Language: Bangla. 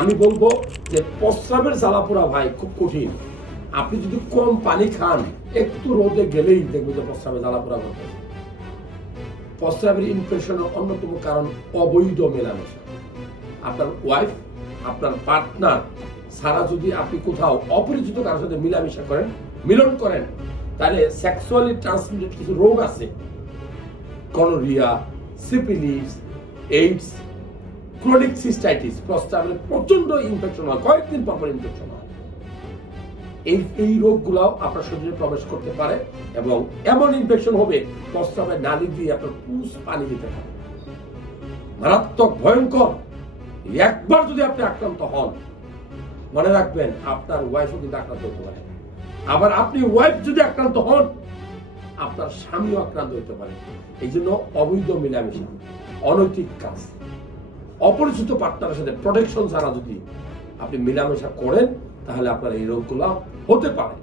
আমি বলবো যে প্রস্রাবের জ্বালাপোড়া ভাই খুব কঠিন। আপনি যদি কম পানি খান, একটু রোদে গেলেই দেখবেন যে প্রস্রাবের জ্বালাপোড়া করতে। প্রস্রাবের ইনফেকশনের অন্যতম কারণ অবৈধ মেলামেশা। আপনার ওয়াইফ, আপনার পার্টনার ছাড়া যদি আপনি কোথাও অপরিচিত কারোর সাথে মিলামেশা করেন, মিলন করেন, তাহলে সেক্সুয়ালি ট্রান্সমিটেড কিছু রোগ আছে, gonorrhoea, syphilis, AIDS, chronic cystitis, প্রস্রাবের প্রচন্ড ইনফেকশন হয়, কয়েকদিন পর ইনফেকশন হয়। এই রোগগুলাও আপনার শরীরে প্রবেশ করতে পারে এবং এমন ইনফেকশন হবে প্রস্রাবের নালী দিয়ে আপনার পুষ পানি দিতে পারে। মারাত্মক, ভয়ঙ্কর। একবার যদি আপনি আক্রান্ত হন, মনে রাখবেন আপনার ওয়াইফও কিন্তু আক্রান্ত হতে পারে। আবার আপনি ওয়াইফ যদি আক্রান্ত হন, আপনার স্বামীও আক্রান্ত হতে পারে। এই জন্য অবৈধ মেলামেশা, অনৈতিক কাজ, অপরিচিত পার্টনারের সাথে প্রোটেকশন ছাড়া যদি আপনি মেলামেশা করেন, তাহলে আপনার এই রোগগুলো হতে পারে।